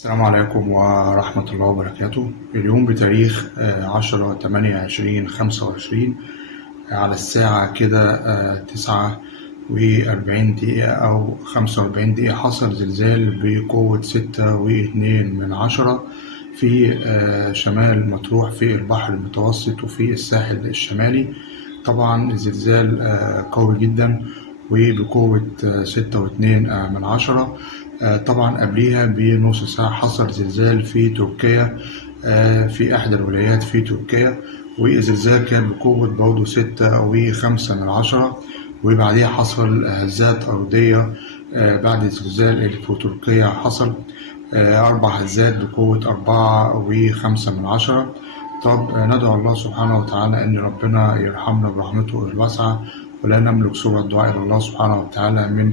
السلام عليكم ورحمة الله وبركاته. اليوم بتاريخ 10/8/2025 على الساعة كده 9:40 أو 45 دقيقة حصل زلزال بقوة 6.2 في شمال مطروح في البحر المتوسط وفي الساحل الشمالي. طبعا الزلزال قوي جدا وبقوة 6.2. طبعا قبليها بنص ساعة حصل زلزال في تركيا، في إحدى الولايات في تركيا، والزلزال كان بقوة برضه 6.5. وبعديها حصل هزات أرضية بعد الزلزال اللي في تركيا حصل 4 هزات بقوة 4.5. طب ندعو الله سبحانه وتعالى إن ربنا يرحمنا برحمته الواسعة، ولا نملك سوى الدعاء إلى الله سبحانه وتعالى من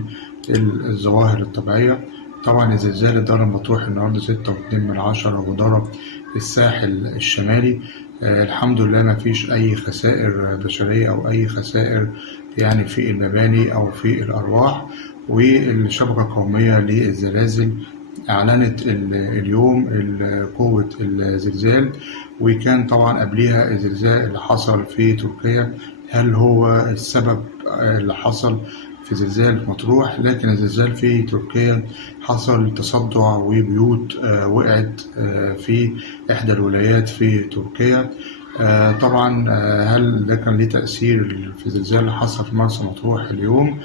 الظواهر الطبيعية. طبعا الزلزال اللي ضرب مطروح النهاردة 6.2 وضرب الساحل الشمالي. الحمد لله ما فيش أي خسائر بشرية أو أي خسائر يعني في المباني أو في الأرواح. والشبكة القومية للزلازل أعلنت اليوم قوة الزلزال، وكان طبعا قبلها الزلزال اللي حصل في تركيا. هل هو السبب اللي حصل في زلزال مطروح؟ لكن الزلزال في تركيا حصل تصدع وبيوت وقعت في إحدى الولايات في تركيا. طبعا هل ده كان ليه تأثير في الزلزال اللي حصل في مرسى مطروح اليوم؟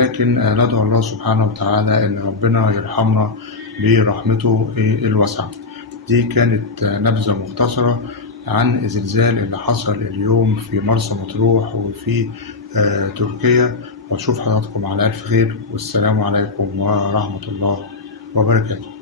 لكن ندعو الله سبحانه وتعالى إن ربنا يرحمنا برحمته الواسعة. دي كانت نبذة مختصرة عن الزلزال اللي حصل اليوم في مرسى مطروح وفي تركيا. وأشوف حضراتكم على ألف خير، والسلام عليكم ورحمة الله وبركاته.